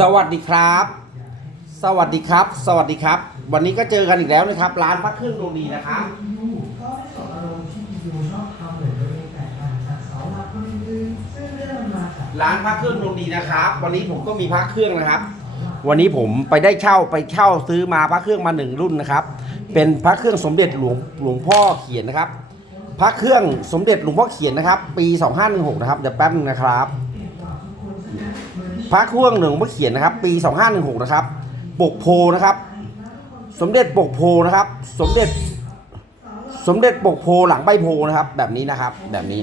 สวัสดีครับ สวัสดีครับ สวัสดีครับ วันนี้ก็เจอกันอีกแล้วนะครับ ร้านพระเครื่องดวงดีนะครับร้ารมณ์ที่ยูชอบทำเหมือนตัวเองแตกต่างจากเสาหลักคนอื่นๆซึ่งเรื่องมันมาจากร้านพระเครื่องดวงดีนะครับ วันนี้ผมก็มีพระเครื่องนะครับ วันนี้ผมไปได้เช่าไปเช่าซื้อมาพระเครื่องมาหนึ่งรุ่นนะครับ เป็นพระเครื่องสมเด็จหลวงหลวงพ่อเขียนนะครับ ระเครื่องสมเด็จหลวงพ่อเขียนนะครับ ปี 2516 นะครับ เดี๋ยวแป๊บนึงนะครับ พระเครื่องหลวงพ่อเขียนนะครับ ปี 2516 นะครับ ปกโพนะครับ สมเด็จปกโพนะครับ สมเด็จ สมเด็จปกโพหลังใบโพนะครับ แบบนี้นะครับ แบบนี้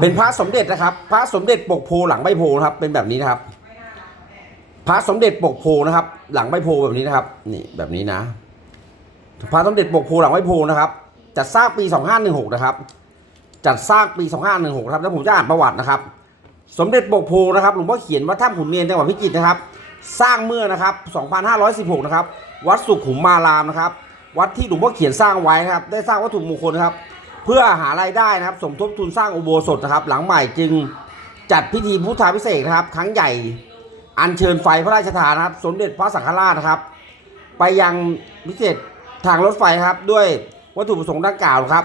เป็นพระสมเด็จนะครับ พระสมเด็จปกโพหลังใบโพนะครับ เป็นแบบนี้นะครับ พระสมเด็จปกโพนะครับ หลังใบโพแบบนี้นะครับ นี่แบบนี้นะ พระสมเด็จปกโพหลังใบโพนะครับ จัดสร้างปี 2516 นะครับ จัดสร้างปี 2516 นะครับ แล้วผมจะอ่านประวัตินะครับ สมเด็จปกโพนะครับหลวงพ่อเขียนวัดถ้ำขุนเนียนจังหวัดพิจิตรนะครับ สร้างเมื่อนะครับ 2516 นะครับ วัดสุขุมมารามนะครับ วัดที่หลวงพ่อเขียนสร้างไว้นะครับ ได้สร้างวัตถุมงคลนะครับ เพื่อหารายได้นะครับ สมทบทุนสร้างอุโบสถนะครับ หลังใหม่จึงจัดพิธีพุทธาพิเศษนะครับ ครั้งใหญ่ อัญเชิญไฟพระราชทานนะครับ สมเด็จพระสังฆราชนะครับ ไปยังพิเศษ ทางรถไฟครับด้วยวัตถุประสงค์ดังกล่าวครับ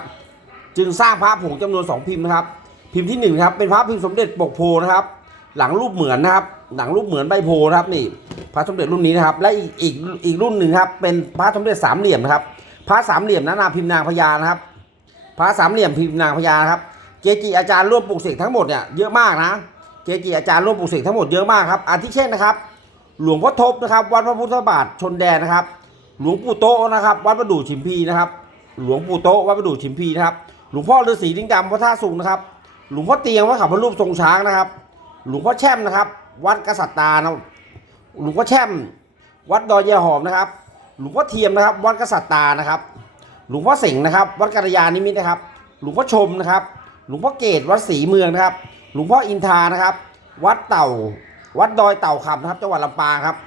จึงสร้างพระผงจำนวน 2 พิมพ์นะครับ พิมพ์ที่1ครับเป็นพระพิมพ์สมเด็จปกโพนะครับ หลังรูปเหมือนนะครับ หลังรูปเหมือนใบโพนะครับนี่พระสมเด็จรุ่นนี้นะครับ และอีกอีกอีกรุ่นหนึ่งครับเป็นพระสมเด็จสามเหลี่ยมนะครับ พระสามเหลี่ยมนะนาพิมพ์นางพญานะครับ พระสามเหลี่ยมพิมพ์นางพญานะครับ เกจิอาจารย์ร่วมปลูกเสกทั้งหมดเนี่ยเยอะมากนะ เกจิอาจารย์ร่วมปลูกเสกทั้งหมดเยอะมากครับอาทิเช่นนะครับ หลวงพ่อทบนะครับวัดพระพุทธบาทชนแดนนะครับ หลวงปู่โตะนะครับ วัดประดู่ชิมพีนะครับ หลวงปู่โตะวัดประดู่ชิมพีนะครับ หลวงพ่อฤาษีลิงดำพระท่าสุงนะครับ หลวงพ่อเตียงวัดเขาพระรูปทรงช้างนะครับ หลวงพ่อแช่มนะครับ วัดกษัตริย์ตานะหลวงพ่อแช่ม วัดดอยยายหอมนะครับ หลวงพ่อเทียมนะครับ วัดกษัตริย์ตานะครับ หลวงพ่อเสงนะครับ วัดกัลยาณิมิตนะครับ หลวงพ่อชมนะครับ หลวงพ่อเกตวัดศรีเมืองนะครับ หลวงพ่ออินทานะครับ วัดเต่า วัดดอยเต่าคำนะครับ จังหวัดลำปางครับ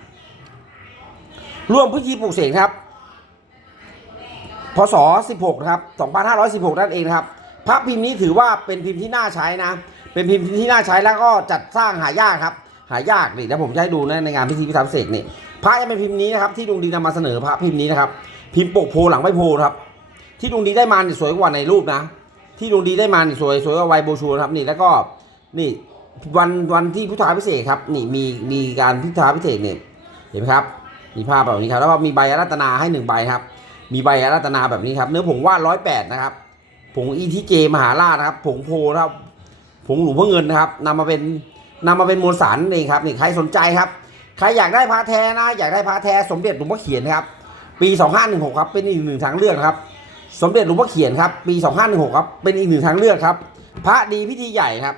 ร่วมพิธีปลูกเสกครับพศ 16 นะครับ 2516 นั่นเองครับ พระพิมพ์นี้ถือว่าเป็นพิมพ์ที่น่าใช้นะ เป็นพิมพ์ที่น่าใช้แล้วก็จัดสร้างหายากครับ หายากนี่แล้วผมจะให้ดูนะในงานพิธีพิธามเสกนี่ พระจะเป็นพิมพ์นี้นะครับที่ดวงดีนำมาเสนอพระพิมพ์นี้นะครับ พิมพ์ปกโพหลังใบโพครับ ที่ดวงดีได้มาเนี่ยสวยกว่าในรูปนะ ที่ดวงดีได้มาเนี่ยสวยสวยกว่าไวโบชัวนครับนี่แล้วก็นี่วันวันที่พุทธาพิเศษครับ นี่มีมีการพุทธาพิเศษกเนี่ยเห็นไหมครับ มีภาพแบบนี้ครับ แล้วก็มีใบอารัตนาให้หนึ่งใบครับ มีใบอารัตนาแบบนี้ครับ เนื้อผงว่าร้อยแปดนะครับ ผงอีทีเจมหาราชนะครับ ผงโพนะครับ ผงหลวงพ่อเงินนะครับนำมาเป็นนำมาเป็นมวลสารนี่ครับ นี่ใครสนใจครับ ใครอยากได้พระแท้นะ อยากได้พระแท้สมเด็จหลวงพ่อเขียนครับ ปี 2516ครับ เป็นอีกหนึ่งทางเลือกครับ สมเด็จหลวงพ่อเขียนครับ ปี 2516ครับ เป็นอีกหนึ่งทางเลือกครับ พระดีพิธีใหญ่ครับ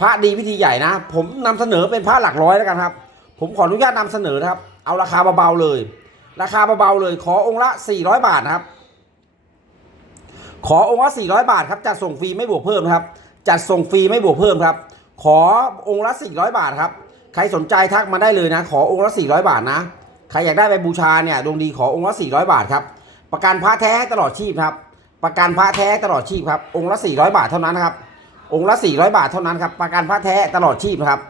พระดีพิธีใหญ่นะ ผมนำเสนอเป็นพระหลักร้อยแล้วกันครับ ผมขออนุญาตนำเสนอนะครับ เอาราคาเบาๆเลย ราคาเบาๆเลยขอองค์ละ 400 บาทนะครับ ขอองค์ละ 400 บาทครับจัดส่งฟรีไม่บวกเพิ่มครับ จัดส่งฟรีไม่บวกเพิ่มครับ ขอองค์ละ 400 บาทครับ ใครสนใจทักมาได้เลยนะ ขอองค์ละ 400 บาทนะ ใครอยากได้ไปบูชาเนี่ยดวงดีขอองค์ละ 400 บาทครับ ประกันพระแท้ตลอดชีพครับ ประกันพระแท้ตลอดชีพครับ องค์ละ 400 บาทเท่านั้นนะครับ องค์ละ 400 บาทเท่านั้นครับ ประกันพระแท้ตลอดชีพนะครับ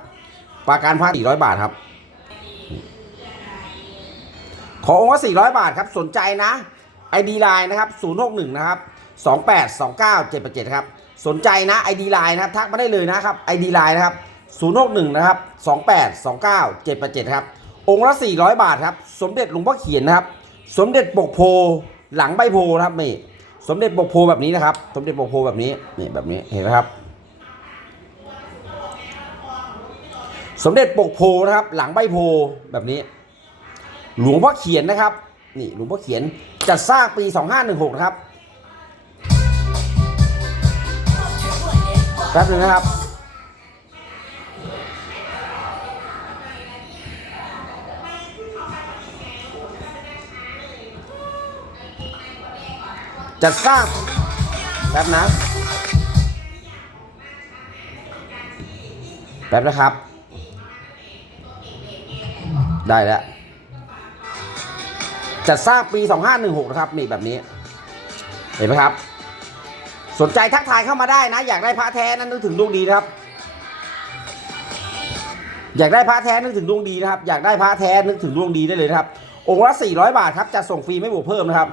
ประกันพระ400 บาทครับ ขอองค์ละ400 บาทครับ สนใจนะ ID Line นะครับ 061 นะครับ 2829 787ครับ สนใจนะ ID Line นะครับ ทักมาได้เลยนะครับ ID Line นะครับ 061 นะครับ 2829 787ครับ องค์ละ 400 บาทครับ สมเด็จหลวงพ่อเขียนนะครับ สมเด็จปกโพ หลังใบโพนะครับนี่ สมเด็จปกโพแบบนี้นะครับ สมเด็จปกโพแบบนี้ นี่แบบนี้ เห็นไหมครับ สมเด็จปกโพนะครับ หลังใบโพแบบนี้ หลวงพ่อเขียนนะครับ นี่หลวงพ่อเขียนจัดสร้างปี 2516 นะครับแป๊บนึงนะครับจัดสร้างแป๊บนะแป๊บนะครับ ได้แล้ว จัดสร้างปี 2516 นะครับนี่แบบนี้ เห็นไหมครับ สนใจทักทายเข้ามาได้นะ อยากได้พระแท้นั้นนึกถึงดวงดีนะครับ อยากได้พระแท้นึกถึงดวงดีนะครับ อยากได้พระแท้นึกถึงดวงดีได้เลยนะครับ องค์ละ 400 บาทครับจะส่งฟรีไม่บวกเพิ่มนะครับ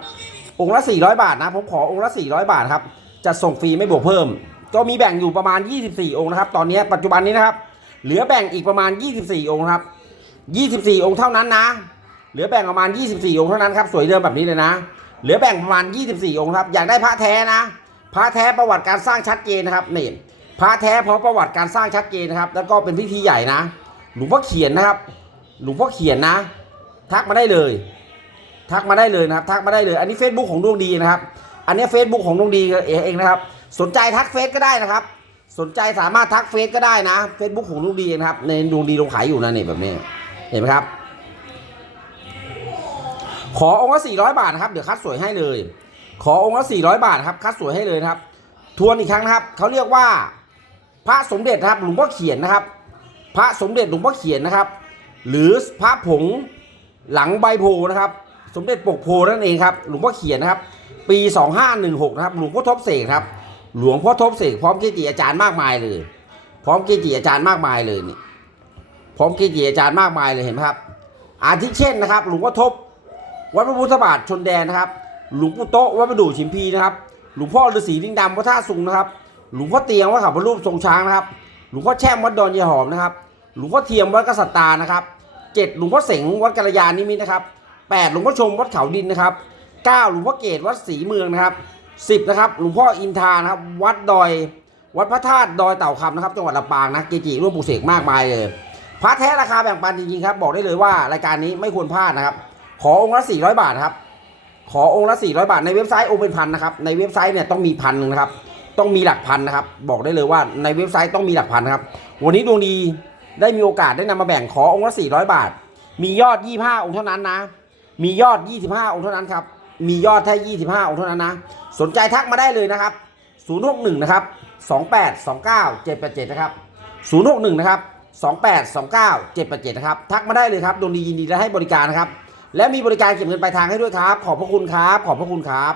องค์ละ 400 บาทนะผมขอองค์ละ 400 บาทครับจะส่งฟรีไม่บวกเพิ่ม ก็มีแบ่งอยู่ประมาณ 24 องค์นะครับ ตอนนี้ปัจจุบันนี้นะครับ เหลือแบ่งอีกประมาณ 24 องค์ครับ 24 องค์เท่านั้นนะ เหลือแบ่งประมาณ 24 องค์เท่านั้นครับสวยเดิมแบบนี้เลยนะ เหลือแบ่งประมาณ 24 องค์ครับ อยากได้พระแท้นะ พระแท้ประวัติการสร้างชัดเจนนะครับนี่พระแท้เพราะประวัติการสร้างชัดเจนนะครับ แล้วก็เป็นพิธีใหญ่นะ หลวงพ่อเขียนนะครับ หลวงพ่อเขียนนะ ทักมาได้เลย ทักมาได้เลยนะครับ ทักมาได้เลย อันนี้ Facebook ของดวงดีนะครับ อันนี้ Facebook ของดวงดีเองนะครับ สนใจทักเฟซก็ได้นะครับ สนใจสามารถทักเฟซก็ได้นะ Facebook ของดวงดีนะครับ ในดวงดีลงขายอยู่นะนี่แบบนี้ เห็นไหมครับ ขอองค์ละ400 บาทนะครับ เดี๋ยวคัดสวยให้เลย ขอองค์ละ400 บาทครับ คัดสวยให้เลยนะครับ ทวนอีกครั้งนะครับ เขาเรียกว่า พระสมเด็จนะครับ หลวงพ่อเขียนนะครับ พระสมเด็จหลวงพ่อเขียนนะครับ หรือพระผงหลังใบโพนะครับ สมเด็จปกโพนั่นเองครับ หลวงพ่อเขียนนะครับ ปี 2516 นะครับ หลวงพ่อทบเสกครับ หลวงพ่อทบเสกพร้อมเกจิอาจารย์มากมายเลย พร้อมเกจิอาจารย์มากมายเลยนี่ พร้อมเกจิอาจารย์มากมายเลยเห็นไหมครับ อาทิเช่นนะครับ หลวงพ่อทบ วัดพระพุทธบาทชนแดนนะครับ หลวงปู่โตวัดประดู่ชิมพีนะครับ หลวงพ่อฤาษีลิงดำวัดท่าสุงนะครับ หลวงพ่อเตียงวัดเขาพระรูปทรงช้างนะครับ หลวงพ่อแช่มวัดดอนยายหอมนะครับ หลวงพ่อเทียมวัดกษัตริย์ตานะครับเจ็ดหลวงพ่อเสงวัดกัลยาณิมิตนะครับแปดหลวงพ่อชมวัดเขาดินนะครับเก้าหลวงพ่อเกตวัดศรีเมืองนะครับสิบนะครับหลวงพ่ออินทานะครับวัดดอย วัดพระธาตุดอยเต่าคำนะครับจังหวัดลำปางนะเกจิร่วมปลูกเสกมากมายเลยพระแท้ราคาแบ่งปันจริงๆครับบอกได้เลยว่ารายการนี้ไม่ควรพลาดนะครับ ขอองค์ละ400บาทครับ ขอองค์ละ400บาทในเว็บไซต์องค์เป็นพันนะครับ ในเว็บไซต์เนี่ยต้องมีพันหนึ่งนะครับ ต้องมีหลักพันนะครับ บอกได้เลยว่าในเว็บไซต์ต้องมีหลักพันครับ วันนี้ดวงดีได้มีโอกาสได้นำมาแบ่งขอองค์ละ400บาท มียอด25องค์เท่านั้นนะ มียอด25องค์เท่านั้นครับ มียอดแค่25องค์เท่านั้นนะ สนใจทักมาได้เลยนะครับ061นะครับ2829 787นะครับ061นะครับ2829 787นะครับ ทักมาได้เลยครับดวงดียินดีและให้บริการนะครับ และมีบริการเก็บเงินปลายทางให้ด้วยครับ ขอบพระคุณครับ ขอบพระคุณครับ